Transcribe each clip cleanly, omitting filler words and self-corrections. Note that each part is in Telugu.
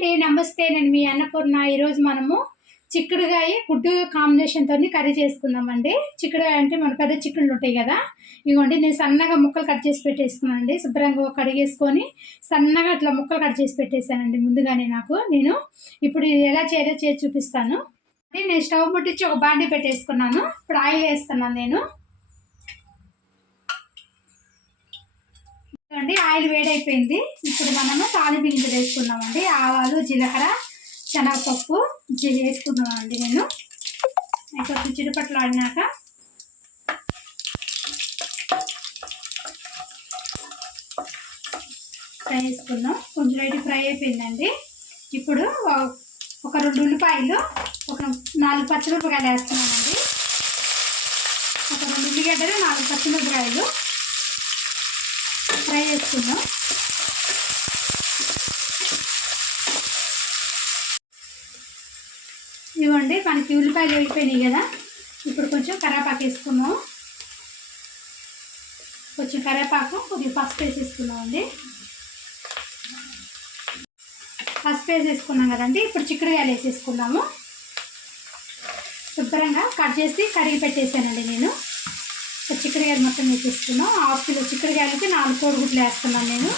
అండి, నమస్తే. నేను మీ అన్నపూర్ణ. ఈరోజు మనము చిక్కుడుగాయ గుడ్డు కాంబినేషన్తో కర్రీ చేసుకుందామండి. చిక్కుడుగాయ అంటే మన పెద్ద చిక్కుళ్ళు ఉంటాయి కదా, ఇవ్వండి. నేను సన్నగా ముక్కలు కట్ చేసి పెట్టేసుకున్నానండి. శుభ్రంగా కడిగేసుకొని సన్నగా అట్లా ముక్కలు కట్ చేసి పెట్టేశానండి ముందుగానే. నేను ఇప్పుడు ఇది ఎలా చేసి చూపిస్తాను. నేను స్టవ్ ముట్టించి ఒక బాండీ పెట్టేసుకున్నాను. ఇప్పుడు ఆయిల్ వేస్తున్నాను నేను. ఆయిల్ వేడైపోయింది. ఇప్పుడు మనము తాలింపు గింజలు వేసుకున్నామండి. ఆవాలు, జీలకర్ర, శనగపప్పు వేసుకున్నామండి. నేను కొంచెం చిరుపట్లు ఆడినాక ఫ్రై చేసుకున్నాం. కొంచెం లైట్ ఫ్రై అయిపోయిందండి. ఇప్పుడు ఒక 2 ఉల్లిపాయలు, ఒక 4 పచ్చిమిరపకాయలు వేస్తున్నామండి. ఒక 2 ఉల్లిగడ్డలు, 4 పచ్చిమిరపకాయలు ఫ్రై చేసుకుందాం. ఇవ్వండి, మనకి ఉల్లిపాయలు వేగిపోయినాయి కదా. ఇప్పుడు కొంచెం కరివేపాకు వేసుకున్నాం. కొంచెం కరివేపాకు, కొద్దిగా పసుపు వేసేసుకున్నాం అండి. పసుపు వేసేసుకున్నాం కదండి. ఇప్పుడు చిక్కుడుకాయలు వేసేసుకున్నాము. శుభ్రంగా కట్ చేసి కడిగి పెట్టేసానండి నేను. చిక్కుడుకాయలు మొత్తం వేసేసుకున్నాం. 1/2 కిలో చిక్కుడుకాయలకి 4 కోడిగుడ్లు వేస్తున్నాను నేను.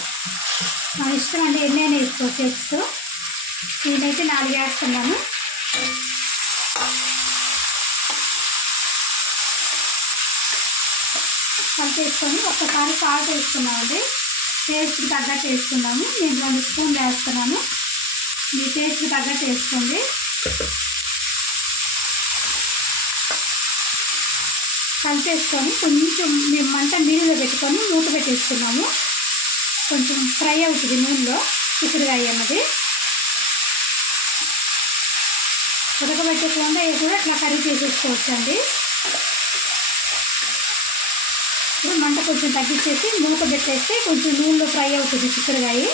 మన ఇష్టం అండి, ఎన్నైనా వేసుకోవచ్చు ఎగ్స్. నేనైతే 4 వేస్తున్నాను. కలిపేసుకొని ఒక్కసారి సాల్ట్ వేసుకున్నామండి. టేస్ట్కి తగ్గట్టు వేసుకున్నాము. నేను 2 స్పూన్లు వేస్తున్నాను. మీ టేస్ట్కి తగ్గట్టు వేసుకోండి. కలిపేసుకొని కొంచెం మేము మంట నీళ్ళలో పెట్టుకొని మూత పెట్టేసుకున్నాము. కొంచెం ఫ్రై అవుతుంది నూనెలో చిక్కుడుకాయ అన్నది. ఉడకబెట్టకుండా కూడా అట్లా కర్రీ చేసేసుకోవచ్చు అండి. ఇప్పుడు మంట కొంచెం తగ్గించేసి మూత పెట్టేస్తే కొంచెం నూనెలో ఫ్రై అవుతుంది చిక్కుడుకాయ.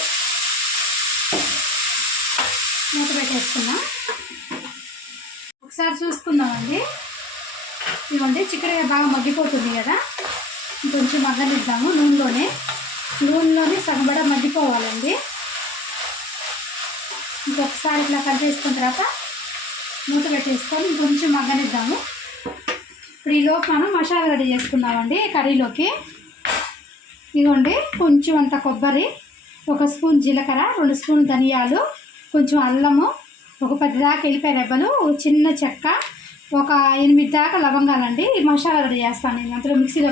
మూత పెట్టేసుకున్నాం. ఒకసారి చూసుకుందామండి. ఇవ్వండి, చిక్కుడుకాయ బాగా మగ్గిపోతుంది కదా. కొంచెం మగ్గనిద్దాము. నూనెలోనే సగబడ మగ్గిపోవాలండి. ఇంకొకసారి ఇట్లా కలిపేసుకున్న తర్వాత మూత పెట్టేసుకొని కొంచెం మగ్గనిద్దాము. ఇప్పుడు ఈలోపు మనం మసాలా రెడీ చేసుకుందామండి కర్రీలోకి. ఇవ్వండి, కొంచెం అంత కొబ్బరి, 1 స్పూన్ జీలకర్ర, 2 స్పూన్ ధనియాలు, కొంచెం అల్లము, ఒక 10 దాకా ఎల్లిపాయ రెబ్బలు, చిన్న చెక్క, ఒక 8 దాకా లవంగాలండి. ఈ మసాలా రెడీ చేస్తాను నేను. అందులో మిక్సీలో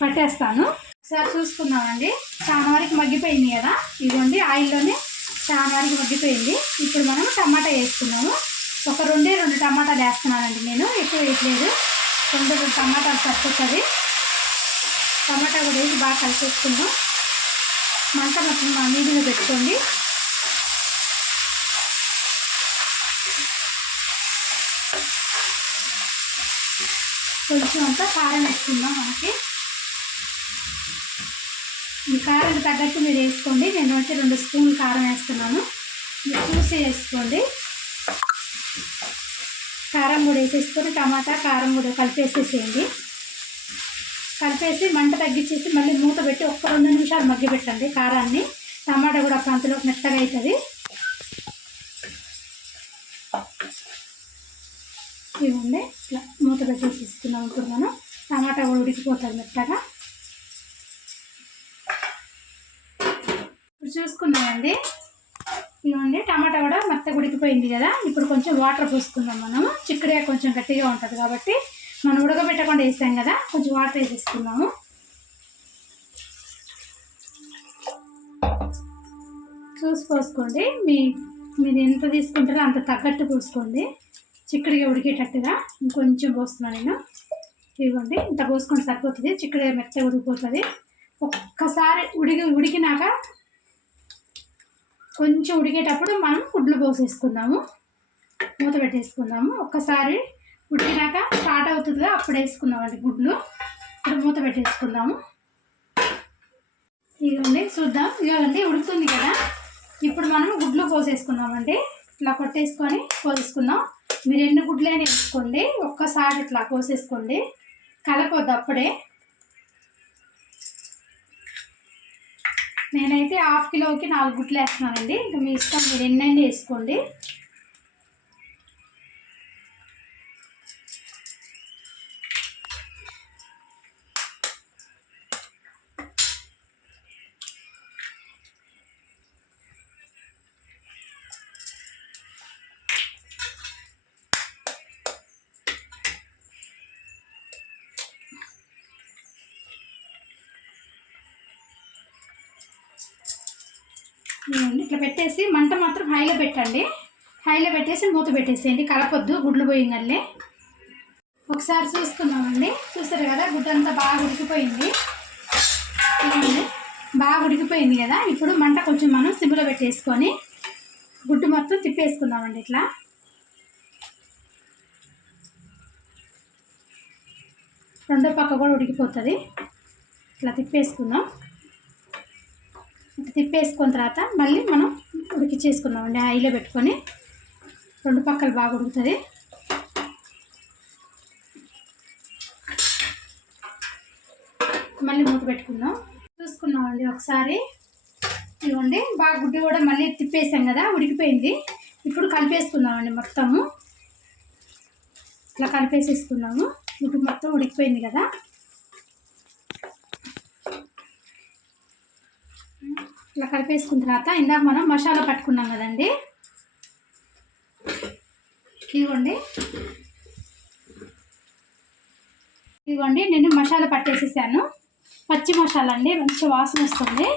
పట్టేస్తాను. ఒకసారి చూసుకుందామండి. చాలా వరకు మగ్గిపోయింది కదా. ఇదిగోండి, ఆయిల్లోనే చాలా వరకు మగ్గిపోయింది. ఇప్పుడు మనం టమాటా వేసుకున్నాము. ఒక 2 టమాటాలు వేస్తున్నానండి నేను. ఎక్కువ వేయట్లేదు. 2 టమాటాలు సరిపోతుంది. టమాటా కూడా వేసి బాగా కలిపేసుకుందాం. మంట మొత్తం నీటిలో పెట్టుకోండి. కొంచెం అంతా కారం వేసుకుందాం. మనకి ఈ కారానికి తగ్గట్టు మీరు వేసుకోండి. నేను వచ్చి 2 స్పూన్లు కారం వేస్తున్నాను. మీరు చూసి వేసుకోండి. కారం కూడా వేసేసుకొని టమాటా కారం కూడా కలిపేసేసేయండి. కలిపేసి మంట తగ్గించేసి మళ్ళీ మూత పెట్టి 1-2 నిమిషాలు మగ్గి పెట్టండి కారాన్ని. టమాటా కూడా అంతలో మెత్తగా అవుతుంది. ఇవ్వండి, ఇట్లా మూత పెట్టేసి ఇస్తున్నాం. ఇప్పుడు మనం టమాటా కూడా ఉడికిపోతుంది మెత్తగా. ఇప్పుడు చూసుకున్నామండి. ఇవ్వండి, టమాటా కూడా మెత్తగా ఉడికిపోయింది కదా. ఇప్పుడు కొంచెం వాటర్ పోసుకుందాం మనము. చిక్కుడుకాయ కొంచెం గట్టిగా ఉంటుంది కాబట్టి మనం ఉడకబెట్టకుండా వేసాం కదా, కొంచెం వాటర్ వేసేసుకున్నాము. చూసి పోసుకోండి. మీరు ఎంత తీసుకుంటారో అంత తగ్గట్టు పోసుకోండి. చిక్కుడుగా ఉడికేటట్టుగా ఇంకొంచెం పోస్తున్నాను నేను. ఇవ్వండి, ఇంత పోసుకొని సరిపోతుంది. చిక్కుడుగా మెత్తగా ఉడికిపోతుంది. ఒక్కసారి ఉడికినాక కొంచెం ఉడికేటప్పుడు మనం గుడ్లు పోసేసుకుందాము. మూత పెట్టేసుకుందాము. ఒక్కసారి ఉడికినాక స్టార్ట్ అవుతుందిగా అప్పుడు వేసుకుందామండి గుడ్లు. ఇప్పుడు మూత పెట్టేసుకుందాము. ఇవ్వండి, చూద్దాం. ఇవ్వండి, ఉడుకుతుంది కదా. ఇప్పుడు మనం గుడ్లు పోసేసుకుందామండి. ఇట్లా కొట్టేసుకొని పోసేసుకుందాం. మీరు ఎన్ని గుడ్లైనా వేసుకోండి. ఒక్కసారి ఇట్లా పోసేసుకోండి. కలపొద్దు అప్పుడే. నేనైతే 1/2 కిలోకి 4 గుడ్లు వేస్తున్నానండి. ఇంకా మీ ఇష్టం, మీరు ఎన్నైనా వేసుకోండి. ఇట్లా పెట్టేసి మంట మాత్రం హైలో పెట్టండి. హైలో పెట్టేసి మూత పెట్టేసేయండి, కలపొద్దు, గుడ్లు పోయిందల్లే. ఒకసారి చూసుకున్నామండి. చూసారు కదా, గుడ్డు అంతా బాగా ఉడికిపోయింది. బాగా ఉడికిపోయింది కదా. ఇప్పుడు మంట కొంచెం మనం సిమ్లో పెట్టేసుకొని గుడ్డు మొత్తం తిప్పేసుకుందామండి. ఇట్లా రెండో పక్క కూడా ఉడికిపోతుంది. ఇట్లా తిప్పేసుకుందాం. తిప్పేసుకున్న తర్వాత మళ్ళీ మనం ఉడికిచ్చేసుకుందామండి. హైలో పెట్టుకొని రెండు పక్కలు బాగా ఉడుకుతుంది. మళ్ళీ మూత పెట్టుకుందాం. చూసుకున్నామండి ఒకసారి. ఇవ్వండి, బాగా గుడ్డు కూడా మళ్ళీ తిప్పేసాం కదా, ఉడికిపోయింది. ఇప్పుడు కలిపేసుకుందామండి మొత్తము. ఇట్లా కలిపేసేసుకున్నాము. గుడ్డు మొత్తం ఉడికిపోయింది కదా. ఇట్లా కలిపేసుకున్న తర్వాత ఇందాక మనం మసాలా పట్టుకున్నాం కదండి. ఇదిగోండి నేను మసాలా పట్టేసేసాను. పచ్చి మసాలా అండి, మంచి వాసన వస్తుంది.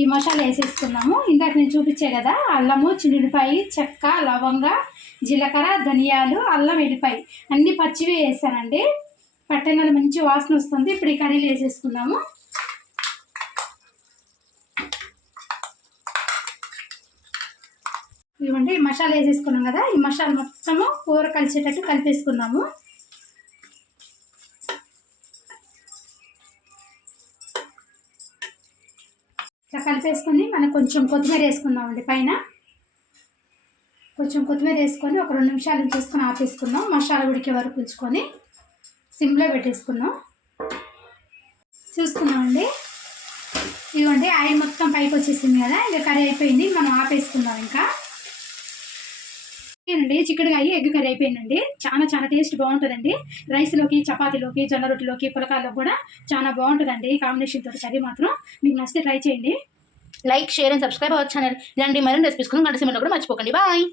ఈ మసాలా వేసేసుకున్నాము. ఇందాక నేను చూపించే కదా, అల్లము, చిన్నులపాయి, చెక్క, లవంగ, జీలకర్ర, ధనియాలు, అల్లం, వెల్లిపాయ అన్నీ పచ్చివి వేసానండి. పట్టగానే మంచి వాసన వస్తుంది. ఇప్పుడు ఈ కర్రీలు వేసేసుకున్నాము. ఇవ్వండి, మసాలా వేసేసుకున్నాం కదా. ఈ మసాలా మొత్తము కూర కలిసేటట్టు కలిపేసుకుందాము. ఇట్లా కలిపేసుకొని మనం కొంచెం కొత్తిమీర వేసుకుందామండి. పైన కొంచెం కొత్తిమీర వేసుకొని ఒక 2 నిమిషాలు ఉంచేసుకొని ఆపేసుకుందాం. మసాలా ఉడికే వరకు ఉంచుకొని సిమ్లో పెట్టేసుకుందాం. చూసుకున్నామండి. ఇవ్వండి, ఆయిల్ మొత్తం పైకి వచ్చేసింది కదా. ఇంకా కర్రీ అయిపోయింది, మనం ఆపేసుకుందాం. ఇంకా అండి చిక్కుడుకాయ ఎగ్ కర్రీ అయిపోయిందండి. చాలా చాలా టేస్ట్ బాగుంటుందండి. రైస్లోకి, చపాతీలోకి, జొన్న రొట్టెలోకి, పులకాల్లో కూడా చాలా బాగుంటుందండి. కాంబినేషన్ తోటి కర్రీ మాత్రం మీకు నచ్చితే ట్రై చేయండి. Like, share and subscribe our channel. ఇలాంటి మరిన్ని రెసిపీస్ కోసం గంట సిమ్లో కూడా మర్చిపోకండి. బాయ్.